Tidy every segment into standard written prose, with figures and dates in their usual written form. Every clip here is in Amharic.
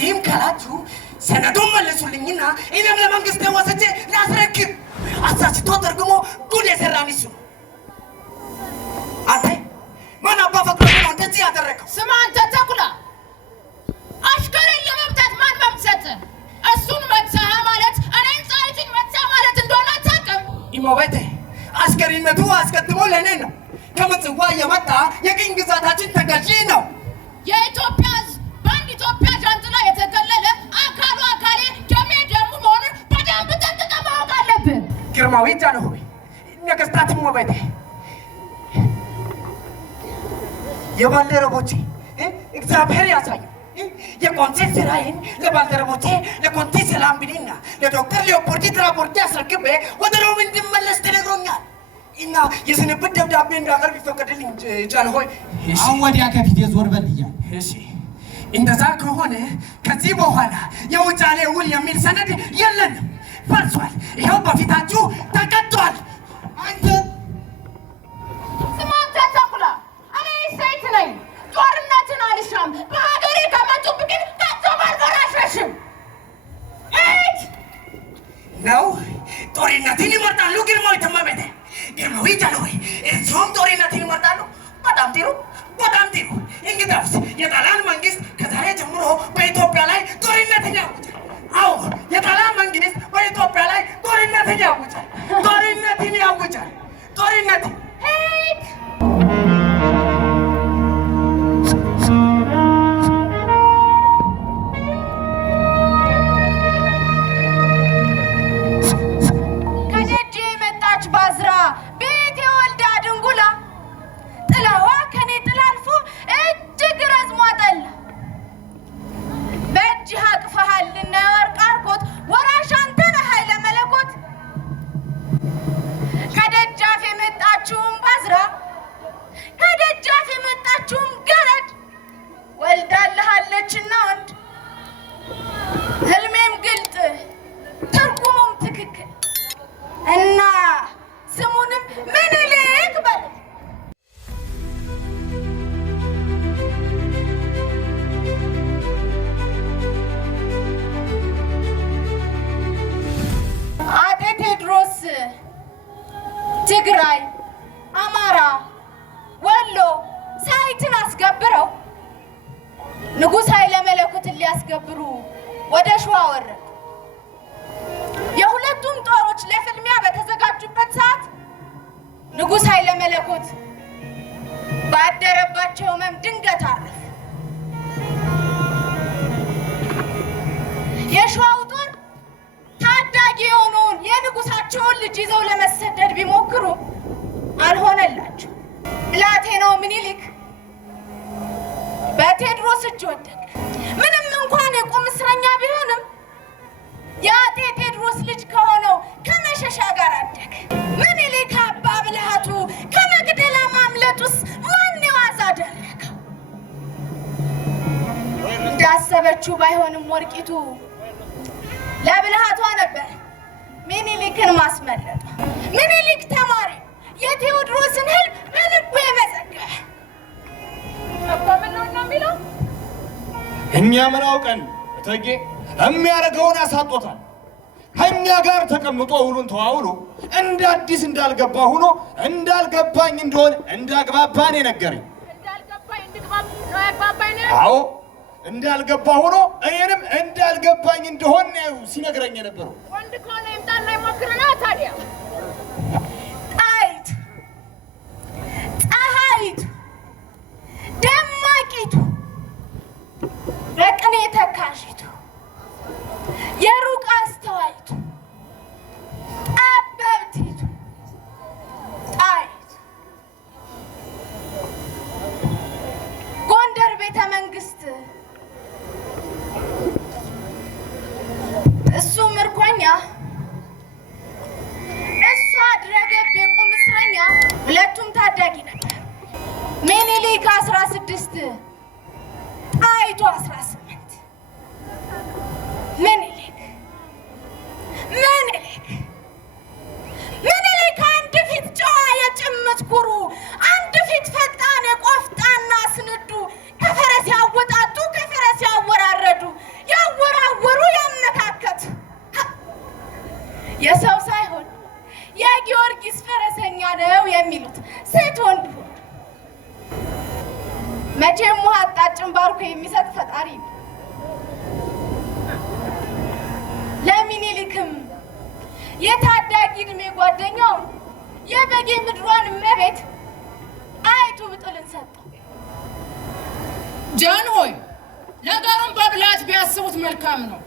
አልሄድም ካላችሁ ሰነዱን መልሱልኝና እኔም ለመንግስት ወስጄ ላስረክብ። አሳስቶ ተርጉሞ ጉድ የሰራን እሱ ነው። አንተ ማን አባ ፈቅዶ ነው እንደዚህ ያደረገው? ስማ አንተ ተኩላ፣ አሽከሬን ለመምታት ማን መብት ሰጠ? እሱን መታህ ማለት እኔን ጻይቱን መታህ ማለት እንደሆነ አታውቅም። ኢሞቤቴ አሽከሪነቱ አስቀድሞ ለእኔ ነው። ከምጽዋ የመጣ የቅኝ ግዛታችን ተገዢ ነው። የኢትዮጵያ ሕዝብ በአንድ ኢትዮጵያ ጃንጥላ የተገለለ አካሉ አካሌ ደሜ ደሙ መሆኑን በደንብ ጠንቅቀህ ማወቅ አለብህ። ግርማዊ ጃንሆይ፣ ነገስታት ኢሞቤቴ፣ የባልደረቦቼ እግዚአብሔር ያሳየው የኮንቴ ስራዬን ለባልደረቦቼ ለኮንቴ ሰላም ብልና ለዶክተር ሊዮፖልድ ትራፖርት አስረክቤ ወደ ሮም እንድመለስ ተነግሮኛል እና የስንብት ደብዳቤ እንዳቀርብ ይፈቀድልኝ ጃንሆይ። አሁን ወዲያ ከፊት የዞር በል ብያለሁ። እሺ እንደዛ ከሆነ ከዚህ በኋላ የውጫሌ ውል የሚል ሰነድ የለንም፣ ፈርሷል። ይኸው በፊታችሁ ተቀዷል። አንተ ስማ አንተ ተኩላ፣ እኔ ሴት ነኝ፣ ጦርነትን አልሻም። በሀገሬ ከመጡብኝ ከቶባልበር አልሸሽም። ነው ጦርነትን ይመርጣሉ ግርማዊ እመቤቴ? ግርማዊ ጃንሆይ እርስዎም ጦርነትን ይመርጣሉ? በጣም ጥሩ፣ በጣም ጥሩ። እንግዲያውስ የጣሊያን መንግስት ከዛሬ ጀምሮ በኢትዮጵያ ላይ ጦርነትን ያውጃል። አዎ የጣሊያን መንግስት በኢትዮጵያ ላይ ጦርነትን ያውጃል። ጦርነትን ያውጃል። ጦርነትን ከደጅ የመጣች ባዝራ ቤት የወልዳ ድንጉላ ጥላዋ ከኔ ጥላልፎ እጅግ ረዝሟ ጠላ በእጅህ አቅፈሃልና የወርቅ አርኮት ወራሽ አንተ ነህ ኃይለ መለኮት። ከደጃፍ የመጣችውም ባዝራ ከደጃፍ የመጣችውም ገረድ ወልዳልሃለችና ወንድ ህልሜም ግልጥ ትርጉሙም ትክክል እና ስሙንም ምኒልክ በል። አጤ ቴዎድሮስ ትግራይ፣ አማራ፣ ወሎ ሳይትን አስገብረው ንጉሥ ኃይለ መለኮትን ሊያስገብሩ ወደ ሸዋ ወረዱ። የሁለቱም ጦሮች ለፍልሚያ በተዘጋጁበት ሰዓት ንጉሥ ኃይለ መለኮት ባደረባቸው ሕመም ድንገት አረፉ። የሸዋው ጦር ታዳጊ የሆነውን የንጉሳቸውን ልጅ ይዘው ለመሰደድ ቢሞክሩ አልሆነላቸው። ብላቴናው ምኒልክ በቴዎድሮስ እጅ ወደቀ። ምንም እንኳን የቁም እስረኛ ቢሆንም የአጤ ቴዎድሮስ ልጅ ከሆነው ከመሸሻ ጋር አደገ። ምኒልክ አባ ብልሃቱ ከመግደላ ማምለጡስ ማን የዋዛ አደረገው? እንዳሰበችው ባይሆንም ወርቂቱ ለብልሃቷ ነበር ምኒልክን ማስመለጧ። ምኒልክ ተማሪ የቴዎድሮስን ህልም በልቡ የመዘገበ ምን ነው የሚለው? እኛ ምን አውቀን እቴጌ የሚያደርገውን አሳጦታል። ከእኛ ጋር ተቀምጦ ውሉን ተዋውሎ እንደ አዲስ እንዳልገባ ሆኖ እንዳልገባኝ እንደሆነ እንዳግባባን የነገረኝ። እንዳልገባኝ እንድግባብ ነው ያግባባኝ ነው። አዎ እንዳልገባ ሆኖ እኔንም እንዳልገባኝ እንደሆነ ነው ሲነግረኝ የነበረው። ወንድ ከሆነ ይምጣና ይሞክርና ታዲያ ጣይቱ፣ ፀሐይቱ፣ ደማቂቱ፣ በቅኔ ተካሽቱ፣ የሩቅ አስተዋይቱ፣ ጠበብቲቱ ጣይቱ ጎንደር ቤተ መንግስት እሱ ምርኮኛ እሷ ድረገብ የቁም እስረኛ፣ ሁለቱም ታዳጊ ነበር። ምኒልክ 16 ጣይቱ 18። ምኒልክ የሚሰጥ ፈጣሪ ነው። ለሚኒሊክም የታዳጊ ዕድሜ ጓደኛው የበጌ ምድሯን እመቤት ጣይቱ ብጡልን ሰጠው። ጃን ሆይ ነገሩን በብላት ቢያስቡት መልካም ነው።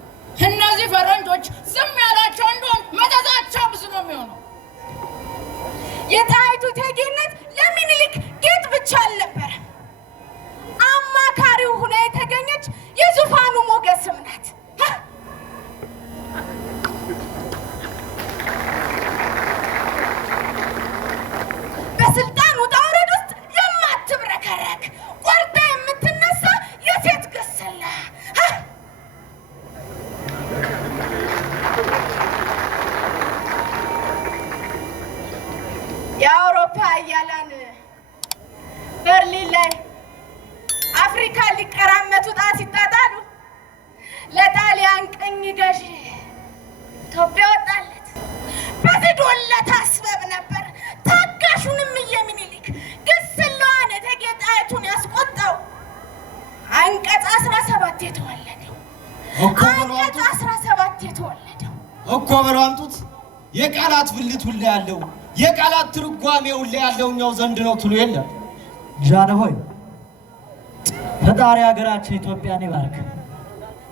እነዚህ ፈረንጆች ዝም ያላቸው እንደሆን መዘዛቸው ብዙ ነው የሚሆነው። የጣይቱ እቴጌነት ለሚኒሊክ ጌጥ ብቻ አልነበረም፣ አማካሪው ሁና የተገኘች የዙፋኑ ሞገስም ናት። በስልጣን ውጣ ውረድ ውስጥ የማትብረከረክ ቆርጣ የምትነሳ የሴት ግስላ። የአውሮፓ ኃያላን በርሊን ላይ አፍሪካ ሊቀራመቱ ጣት ሲጣጣሉ ለጣሊያን ቅኝ ገዢ ኢትዮጵያ ወጣለት። በትዶለት አስበብ ነበር ታጋሹንም የሚኒሊክ ግስላዋን እቴጌ ጣይቱን ያስቆጣው አንቀጽ 17 የተወለደው አንቀጽ 17 የተወለደው እኮ በለው አምጡት። የቃላት ብልት ሁላ ያለው የቃላት ትርጓሜ ሁላ ያለውኛው ዘንድ ነው ትሉ የለም። ጃንሆይ ፈጣሪ ሀገራችን ኢትዮጵያን ይባርክ።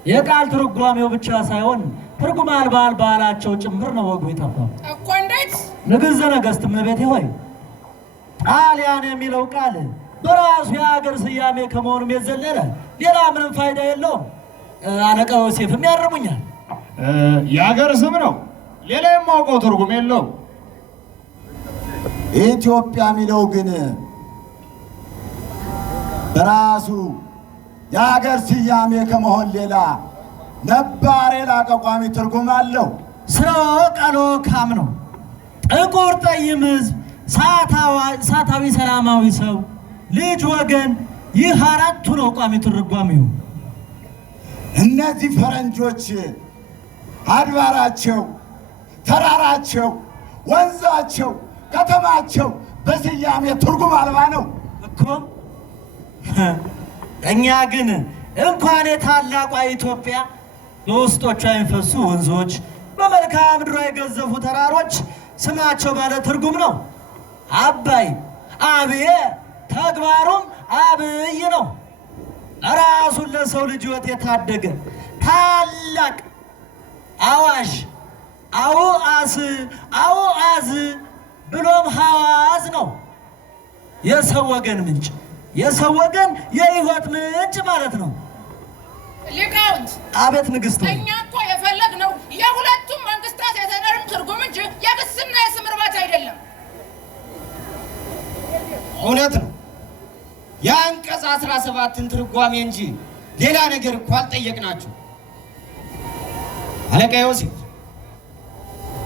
የቃል ትርጓሜው ብቻ ሳይሆን ትርጉም አልባ ባህላቸው ጭምር ነው ወጉ የጠፋው እኮ። እንዴት? ንግሥተ ነገሥት እመቤቴ ሆይ ጣሊያን የሚለው ቃል በራሱ የሀገር ስያሜ ከመሆኑም የዘለለ ሌላ ምንም ፋይዳ የለውም። አለቃ ዮሴፍም ያርሙኛል። የሀገር ስም ነው፣ ሌላ የማውቀው ትርጉም የለውም። ኢትዮጵያ የሚለው ግን በራሱ የሀገር ስያሜ ከመሆን ሌላ ነባር የላቀ ቋሚ ትርጉም አለው። ስራው ቃሎ ካም ነው። ጥቁር ጠይም ሕዝብ፣ ሳታዊ ሰላማዊ ሰው፣ ልጅ፣ ወገን፣ ይህ አራቱ ነው ቋሚ ትርጓሜው። እነዚህ ፈረንጆች አድባራቸው፣ ተራራቸው፣ ወንዛቸው፣ ከተማቸው በስያሜ ትርጉም አልባ ነው እኮ። እኛ ግን እንኳን የታላቋ ኢትዮጵያ በውስጦቿ የሚፈሱ ወንዞች፣ በመልክዓ ምድሯ የገዘፉ ተራሮች ስማቸው ባለ ትርጉም ነው። አባይ አብየ ተግባሩም አብይ ነው። ራሱን ለሰው ልጅ ሕይወት የታደገ ታላቅ አዋሽ አውአስ አውአዝ ብሎም ሐዋዝ ነው። የሰው ወገን ምንጭ፣ የሰው ወገን የሕይወት ምንጭ ማለት ነው። ሊቃውንት አቤት ንግሥት፣ እኛ እኮ የፈለግነው የሁለቱም መንግስታት የተነርም ትርጉም እንጂ የክስና የስም እርባታ አይደለም። እውነት ነው። የአንቀጽ 17ን ትርጓሜ እንጂ ሌላ ነገር እኮ አልጠየቅናችሁ። አለቃ ዮሴፍ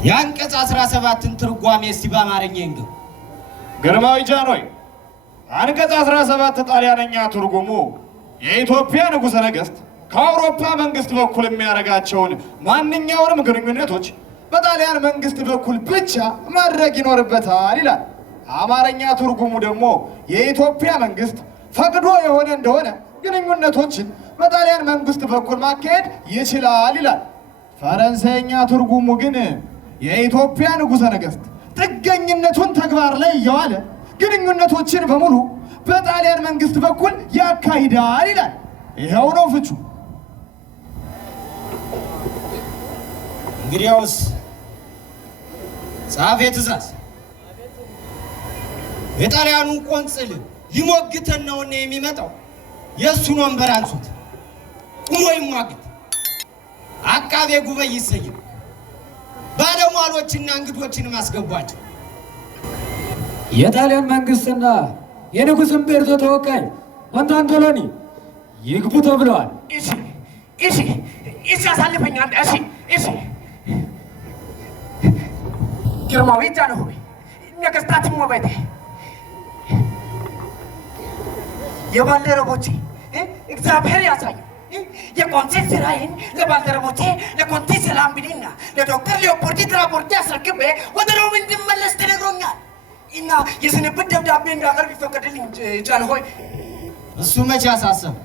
የአንቀጽ 17ን ትርጓሜ እስቲ በአማርኛ ይንገሩ። ግርማዊ ጃንሆይ አንቀጽ 17 ጣሊያንኛ ትርጉሙ የኢትዮጵያ ንጉሠ ነገሥት ከአውሮፓ መንግስት በኩል የሚያደርጋቸውን ማንኛውንም ግንኙነቶች በጣሊያን መንግስት በኩል ብቻ ማድረግ ይኖርበታል ይላል። አማርኛ ትርጉሙ ደግሞ የኢትዮጵያ መንግስት ፈቅዶ የሆነ እንደሆነ ግንኙነቶችን በጣሊያን መንግስት በኩል ማካሄድ ይችላል ይላል። ፈረንሳይኛ ትርጉሙ ግን የኢትዮጵያ ንጉሠ ነገሥት ጥገኝነቱን ተግባር ላይ እየዋለ ግንኙነቶችን በሙሉ በጣሊያን መንግስት በኩል ያካሂዳል ይላል። ይኸው ነው ፍቹ። እንግዲያውስ ጸሐፌ ትእዛዝ የጣሊያኑን ቆንጽል ሊሞግተን ነውና የሚመጣው የእሱን ወንበር አንሱት፣ ቁሞ ይሟግት። አቃቤ ጉባኤ ይሰየም፣ ባለሟሎችና እንግዶችን ማስገቧቸው። የጣሊያን መንግስትና የንጉሥ እምቤርቶ ተወካይ አንቶሎኒ ይግቡ ተብለዋል። እሺ እሺ እሺ፣ አሳልፈኝ አንተ። እሺ እሺ። ግርማዊ ጃንሆይ ነገሥታት እመቤቴ፣ የባልደረቦቼ እግዚአብሔር ያሳየው የቆንሲል ስራዬን ለባልደረቦቼ ለኮንሲል ሰላም ብልና ለዶክተር ሊዮፖልድ ትራፖርት አስረክቤ ወደ ሮም እንድመለስ ተነግሮኛል እና የስንብት ደብዳቤ እንዳቀርብ ይፈቀድልኝ ጃንሆይ። እሱ መቼ አሳሰብ?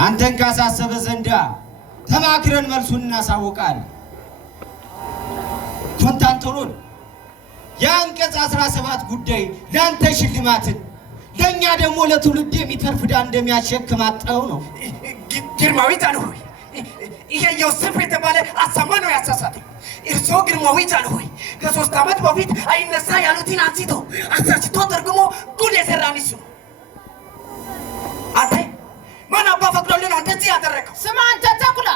አንተን ካሳሰበ ዘንዳ ተማክረን መልሱን እናሳውቃለን። ኮንታንቶሎን የአንቀጽ 17 ጉዳይ ለአንተ ሽልማትን ለእኛ ደግሞ ለትውልድ የሚተርፍ ዕዳ እንደሚያሸክማጠው ነው። ግርማዊ ጃንሆይ ይሄ ዮሴፍ የተባለ አሳማ ነው ያሳሳተኝ። እርስዎ ግርማዊ ጃንሆይ ከ3 ዓመት በፊት አይነሳ ያሉትን አንስቶ አሳስቶ ተርጉሞ ጉድ የሰራን እሱ ነው። አንተ ማን አባ ፈቅዶልህ ነው እንደዚህ ያደረገው? ስማ አንተ ተኩላ፣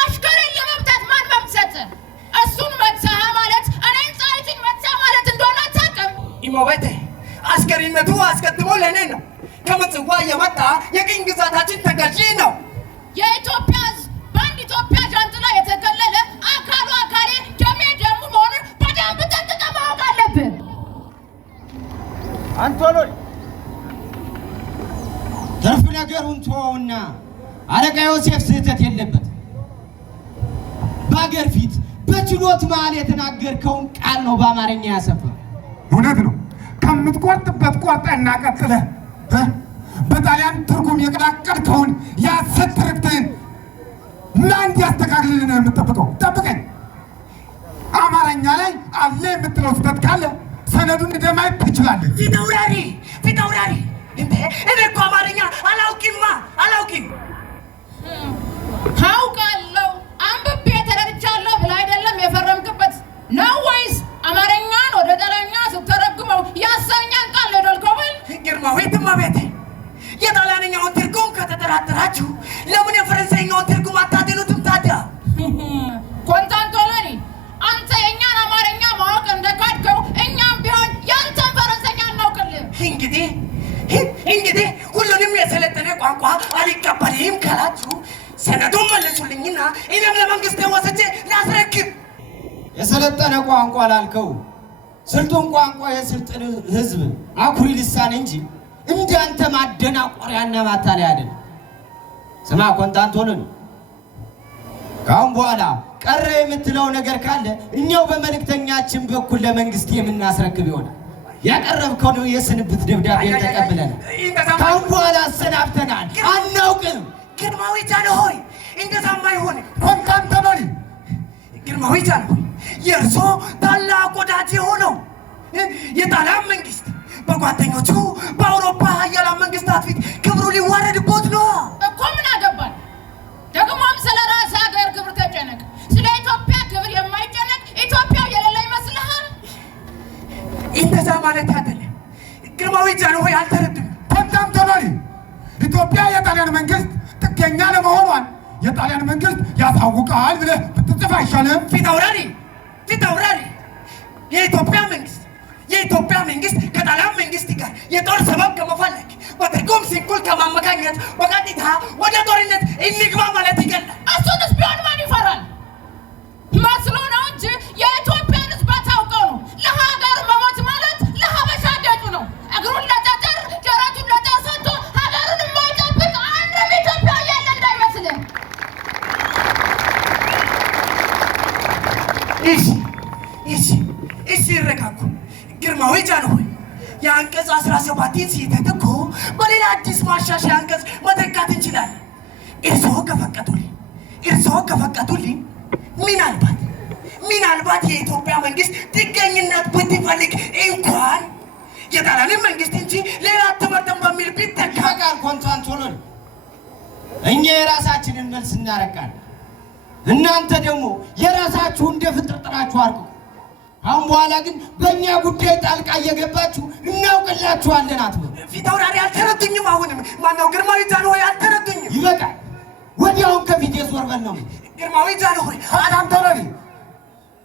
አሽከሬን ለመምታት ማን መብት ሰጠ? እሱን መትሰህ ማለት እኔን ፀሐይቱን መትሰህ ማለት እንደሆነ አታውቅም? ኢሞቤቴ አሽከሪነቱ አስቀድሞ ለእኔ ነው። ከምጽዋ የመጣ የቅኝ ግዛታችን ተገዢ ነው። የኢትዮጵያ ሕዝብ በአንድ ኢትዮጵያ ጃንጥላ የተከለለ አካሉ አካሌ ደሜ ደሙ መሆኑን በደንብ ጠንቅቀህ ማወቅ አለብህ። አንቶሎኒ ትርፍ ነገሩን ተወውና አለቃ ዮሴፍ ስህተት የለበት። በአገር ፊት በችሎት መሃል የተናገርከውን ቃል ነው በአማርኛ ያሰፋ። እውነት ነው። ከምትቆርጥበት ቆርጠህ እናቀጥለህ በጣሊያን ትርጉም የቀላቀልከውን የሐሰት ትርክትህን ማን እንዲያስተካክልልህ ነው የምትጠብቀው? ጠብቀኝ። አማርኛ ላይ አለ የምትለው ስህተት ካለ ሰነዱን እንደማየት ትችላለህ። ፊት አውራሪ እንዴ! እኔ እኮ አማርኛ አላውቅም። አውቃለሁ አንብቤ ተረድቻለሁ ብለህ አይደለም የፈረምክበት ነው ወይስ አማርኛን ወደ ጣሊያንኛ ስትተረጉመው ያሰኛን ቃል ለዶልከው ብል? ግርማዊ እመቤቴ የጣሊያንኛውን ትርጉም ከተጠራጠራችሁ ለምን የፈረንሳይኛውን ትርጉም አታድኑትም ታዲያ? ኮንታንቶሎኒ አንተ የእኛን አማርኛ ማወቅ እንደካድከው እኛም ቢሆን ያንተን ፈረንሳይኛ እናውቅልህ። እንግዲህ ሁሉንም የሰለጠነ ቋንቋ አልቀበልም ካላችሁ ሰነዱን መልሱልኝና እኔም ለመንግስት ወስጄ ላስረክብ። የሰለጠነ ቋንቋ ላልከው ስልጡን ቋንቋ የስልጥን ህዝብ አኩሪ ልሳን እንጂ እንዳንተ ማደናቆሪያና ማታለያ አይደለም። ስማ ኮንታንቶሎኒ፣ ካሁን በኋላ ቀረ የምትለው ነገር ካለ እኛው በመልእክተኛችን በኩል ለመንግስት የምናስረክብ ይሆናል። ያቀረብከው የስንብት ደብዳቤ ተቀብለናል። ካሁን በኋላ አሰናብተናል። አናውቅም። ግርማዊ ጃንሆይ እንደዛማ ይሁን። ኮንታንቶሎኒ ግርማዊ ጃንሆይ የእርሶ ታላቅ ወዳጅ የሆነው የጣሊያን መንግስት በጓደኞቹ በአውሮፓ ሀያላን መንግስታት ፊት ክብሩ ሊዋረድቦት ነው እኮ። ምን አገባን? ደግሞም ስለ ራስህ ሀገር ክብር ተጨነቅ። ስለ ኢትዮጵያ ክብር የማይጨነቅ ኢትዮጵያ የሌለ ይመስልሃል? እንደዛ ማለት አይደለም ግርማዊ ጃንሆይ፣ አልተረዱም። ኮንታንቶሎኒ ኢትዮጵያ የጣሊያን መንግስት ጥገኛ ለመሆኗን የጣሊያን መንግስት ያሳውቃል ብለህ ብትጽፍ አይሻልም? ፊት አውራሪ የኢትዮጵያ መንግስት ከጣሊያን መንግስት ጋር የጦር ሰበብ ከመፈለግ በትርጉም ሲንኩል ከማመካኘት በቀጥታ ወደ ጦርነት እንግባ ማለት ይገላል። እሱንስ ቢሆን ማን ይፈራል? መስሎ ነው እንጂ የኢትዮጵያን ህዝብ አታውቀው ነው። ለሀገር መሞት ማለት ለሀበሻ ጌጡ ነው። እግሩን ለጠጠር ደረቱን ለጦር ሰጥቶ ሀገሩን የማይጠብቅ አንድም ኢትዮጵያ ያለ እንዳይመስልህ። እሺ ይረጋጉ። ግርማዊ ጃንሆይ የአንቀጽ 17ን ስህተት እኮ በሌላ አዲስ ማሻሻያ አንቀጽ መተካት እንችላለን። እርስዎ ከፈቀዱልኝ ምናልባት የኢትዮጵያ መንግስት ጥገኝነት ብትፈልግ እንኳን የጣሊያንን መንግስት እንጂ ሌላ አትመርጥም በሚል ቢተካ ቃል ኮንታንቶሎኒ እኛ የራሳችንን መልስ እናረጋለን። እናንተ ደግሞ የራሳችሁ እንደ ፍጥርጥራችሁ አርቁ። አሁን በኋላ ግን በእኛ ጉዳይ ጣልቃ እየገባችሁ እናውቅላችኋለን አትበሉ። ፊት አውራሪ አልተረዱኝም። አሁንም ማነው ግርማዊ ጃንሆይ አልተረዱኝም። ይበቃል። ወዲያውን ከፊት የዞር በል ነው። ግርማዊ ጃንሆይ ኮንታንቶሎኒ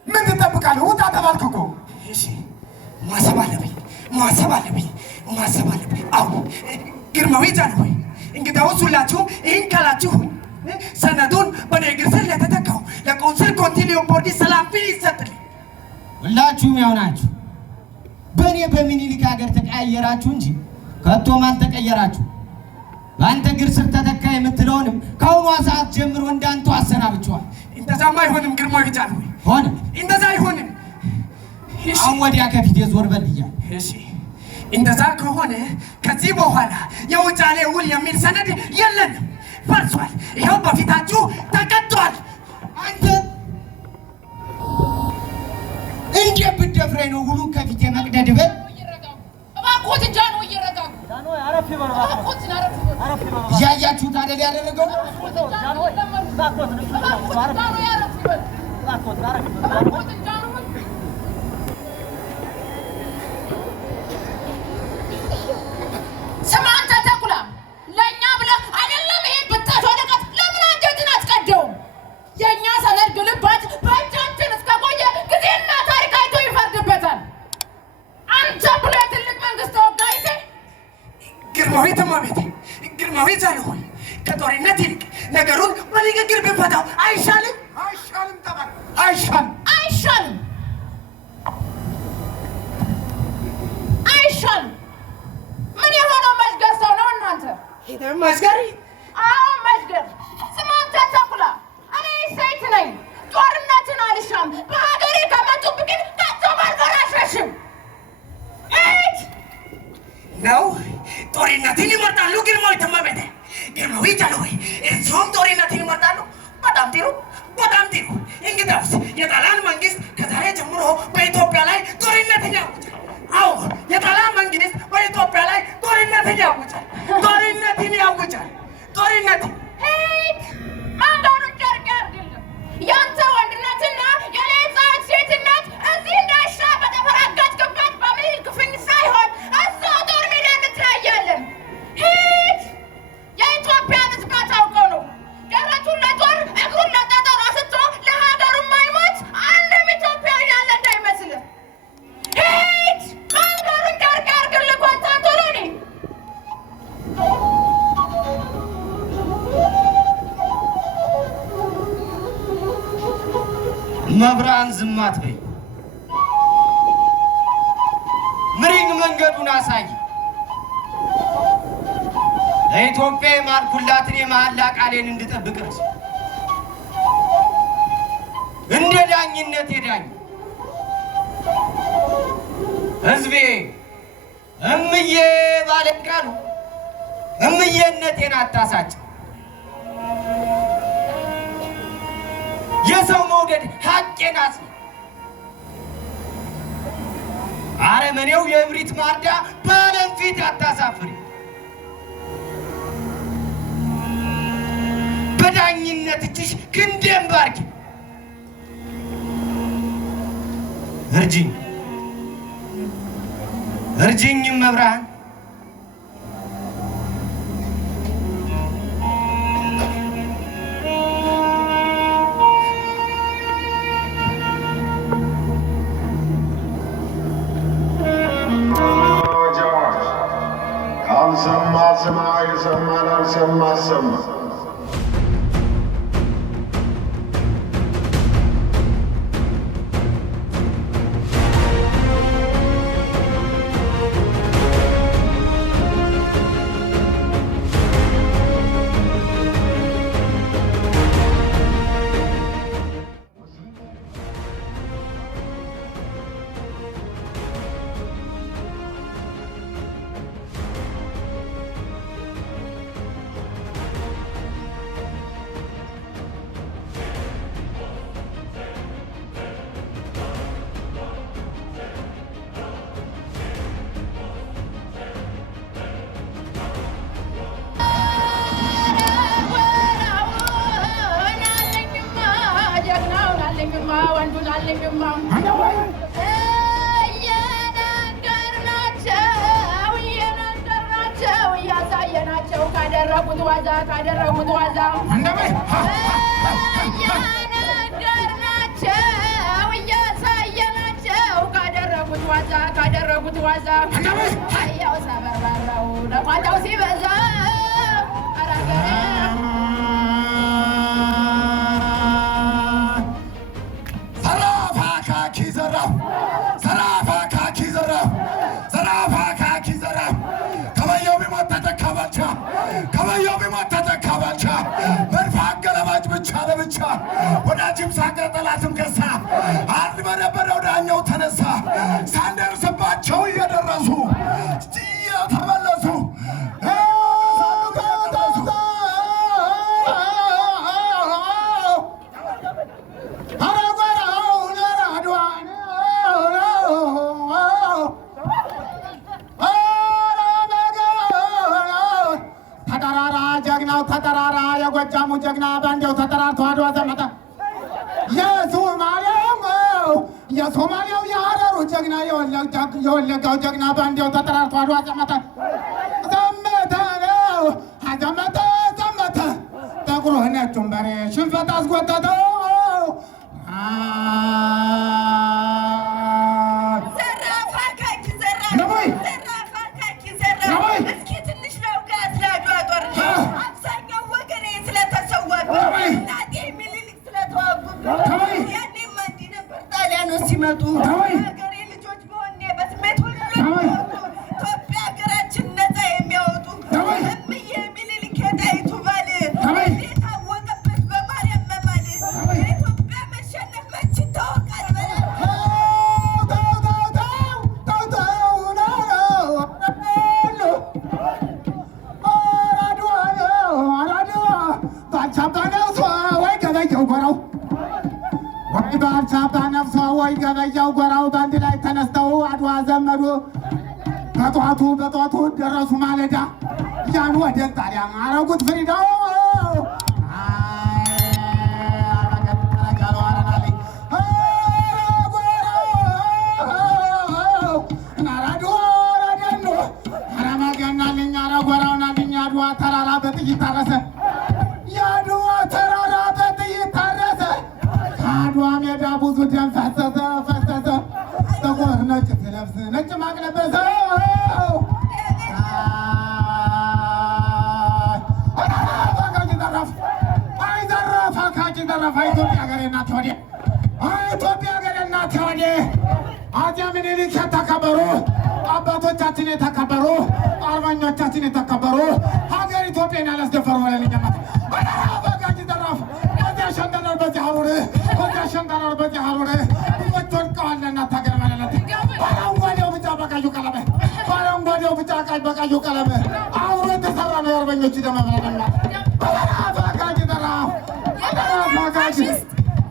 ምን ትጠብቃለህ? ውጣ ተባልክ እኮ። እሺ ማሰብ አለብኝ። አሁን ግርማዊ ጃንሆይ እንግዳውስ ሁላችሁም ይህን ካላችሁኝ ሰነዱን በኔ እግር ስር ለተተካው ለቆንስል ኮንቲኒዮ ቦርዲ ሰላም ቢል ይሰጥልኝ። ሁላችሁም ያው ናችሁ። በእኔ በሚኒሊክ ሀገር ተቀያየራችሁ እንጂ ከቶም አልተቀየራችሁ። በአንተ እግር ስር ተተካ የምትለውንም ከአሁኗ ሰዓት ጀምሮ እንዳንተው አሰናብችኋል። እንደዛማ አይሆንም ግርማዊ ጃንሆይ፣ ሆነ እንደዛ አይሆንም። አሁን ወዲያ ከፊት የዞር በል ብያለሁ። እሺ እንደዛ ከሆነ ከዚህ በኋላ የውጫሌ ውል የሚል ሰነድ የለን። ፈርሷል። ይኸው በፊታችሁ ተቀጥቷል። አንተ እንዴት ብትደፍረኝ ነው ሁሉ ከፊቴ መቅደድ በል እባክዎት ጃንሆይ ይረጋጉ። እያያችሁት አይደል ያደረገው? ስማ አንተ ተኩላ፣ ለእኛ ብለህ አይደለም ይሄ ብጣሽ ወረቀት ለምን አንጀትን አትቀደውም? የእኛ ሰነድ ግልባጭ በእጃችን እስከቆየ ጊዜና ታሪክ አይቶ ይፈርድበታል። አንተ ብለህ ትልቅ መንግስት ተወካይ ግርማዊ እቴጌ፣ ግርማዊ ጃንሆይ ከጦርነት ይልቅ ነገሩን በንግግር ብንፈታው አይሻልም? አይሻልም ተባለ። አይሻልም አይሻልም። ምን የሆነው መስገር ሰው ነው እናንተ? መስገሪ? አዎ መስገር። ስማ አንተ ተኩላ፣ እኔ ሴት ነኝ፣ ጦርነትን አልሻም። በሀገሬ ከመጡብኝ ግን ከቶ በርበር አልሸሽም። ነው ጦርነትን ይመርጣሉ ግርማዊ እቴጌ። ግርማዊ ጃንሆይ እርስዎም ጦርነትን ይመርጣሉ? በጣም ጥሩ፣ በጣም ጥሩ። እንግዲያውስ የጣሊያን መንግስት ከዛሬ ጀምሮ በኢትዮጵያ ላይ ጦርነትን ያውጃል። አዎ የጣሊያን መንግስት በኢትዮጵያ ላይ ጦርነትን ያውጃል። ጦርነትን መንገዱን ጨርቅ ያድርግልህ። ያንተ ወንድነትና የኔ ሕፃን ሴትነት እዚህ እንዳሻ በተፈራገጥክበት በምኒልክ ክፍኝ ሳይሆን እዛው ጦር ሜዳ እንተያያለን። ሂድ። የኢትዮጵያን ሕዝብ አታውቀው ነው። ደረቱን ለጦር እግሩን ለጠጠር አስቶ ለሀገሩ የማይሞት አንድም ኢትዮጵያዊ ያለ እንዳይመስልህ። ሂድ። መንገዱን ጨርቅ ያድርግልህ ኮንታንቶሎኒ። መብራን ዝም አትበይ። ምሪኝ፣ መንገዱን አሳይ። ለኢትዮጵያ የማልኩላትን የመሐላ ቃሌን እንድጠብቅ እንደ ዳኝነት የዳኝ ሕዝቤ እምዬ ባለን ቃሉ እምዬነቴን አታሳጭ። የሰው መውደድ ሀቄን አጽ አረመኔው የእብሪት ማርዳ በዓለም ፊት አታሳፍሪ። በዳኝነት እጅሽ ክንዴን ባርኪ። እርጅኝም መብርሃን ካልሰማ ስማ፣ የሰማ ላልሰማ ሰማ። ካደረጉት ዋዛ ካደረጉት ዋዛ ያው ሰበርባራው ለቋጫው ሲበዛ ወዳጅም ሳቀ ጠላትም ከሳ አንድ በነበረው ዳኛው ተነሳ ሳንደርስባቸው እየደረሱ ተመለሱ። ጀግናው ተጠራራ የጎጃሙ ጀግና ባንዴው ተጠራርቶ አድዋ ዘመተ። የሶማሌው የሀረሩ ጀግና የወለጋው ጀግና ባንዴው ተጠራርቶ አድዋ ዘመተ። ዘመተ ጥቁሩ ነጩን በሬ ሽንፈት አስጎተተው። እስኪ ትንሽ ነው ስለ አድዋ ጦርነት አብዛኛው ወገኔ ስለተሰዋበት እናቴ ምኒልክ ስለተዋጉበት ያኔማ እንዲህ ነበር ጣሊያኖች ሲመጡ ሀገሬ ልጆች በወኔ በስሜት ሁሉ ኢትዮጵያ ሀገራችን ነፃ የሚያወጡ እምዬ ምኒልክ የጣይቱ ባል የታወቀበት በማርያም መማል የኢትዮጵያ መሸነፍ መች ይታወቃል በላት። ባልቻባ ነፍሷ ወይ ገበያው ጎራው ባንድ ላይ ተነስተው አድዋ ዘመዱ። በጧቱ ደረሱ ማለዳ ያን ወደ ጣሊያን አረጉት ፍሪዳው። አድዋ ተራራ በጥይት ታረሰ። የአድዋ ተራራ በጥይት ታረሰ። አድዋ ሜዳ ብዙ ደም ፈሰሰ። ጥቁር ነጭ ሲለብስ ነጭ ማቅ ለበሰ። አካኪ ዘረፍ ኢትዮጵያ ሀገሬ ናት ወዴ ኢትዮጵያ ሀገሬ ናት ወዴ አፄ ምኒልክ የተከበሩ አባቶቻችን የተከበሩ አርበኞቻችን የተከበሩ ሀገር ኢትዮጵያን ያላስደፈሩ ወለልኛማት አካኪ ዘረፍ በዚያ ሸንተረር በዚህ ሀሩር በዚያ ሸንተረር በዚህ ሀሩር ብዙዎች ወድቀዋል። እናት ሀገር መለለት በአረንጓዴው ቢጫ በቀዩ ቀለም በአረንጓዴው ቢጫ በቀዩ ቀለም አብሮ የተሰራ ነው የአርበኞች ደም መለለኛት አካኪ ዘረፍ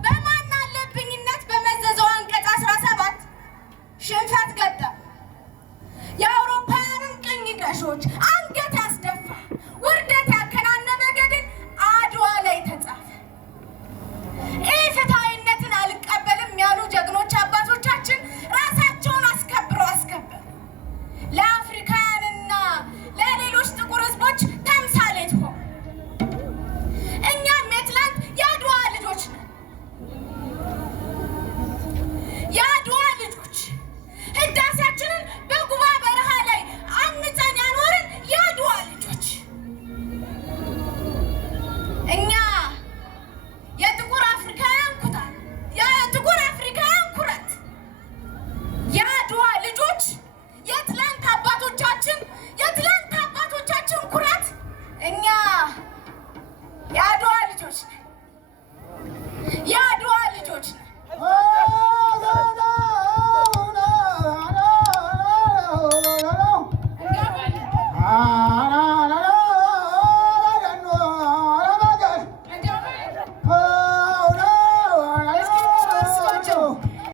በማን አለብኝነት በመዘዘው አንቀጽ 17 ሽንፈት ገጠም። የአውሮፓውያንን ቅኝ ገዢዎች አንገት ያስደፋ ውርደት ያከናነበ ገድል አድዋ ላይ ተጻፈ። ኢፍትሐዊነትን አልቀበልም ያሉ ጀግኖች አባቶቻችን ራሳቸውን አስከብረው ለአፍሪካውያንና ለሌሎች ጥቁር ሕዝቦች ተምሳሌት ሆኑ። እኛም የትላንት የአድዋ ልጆች ነን። የአድዋ ልጆች ህዳሴያችንን በጉባ በረሃ ላይ አንጸን ያኖርን የአድዋ ልጆች እኛ የጥቁር አፍሪካውያን ኩራት የአድዋ ልጆች የትላንት አባቶቻችን ኩራት እኛ የአድዋ ልጆች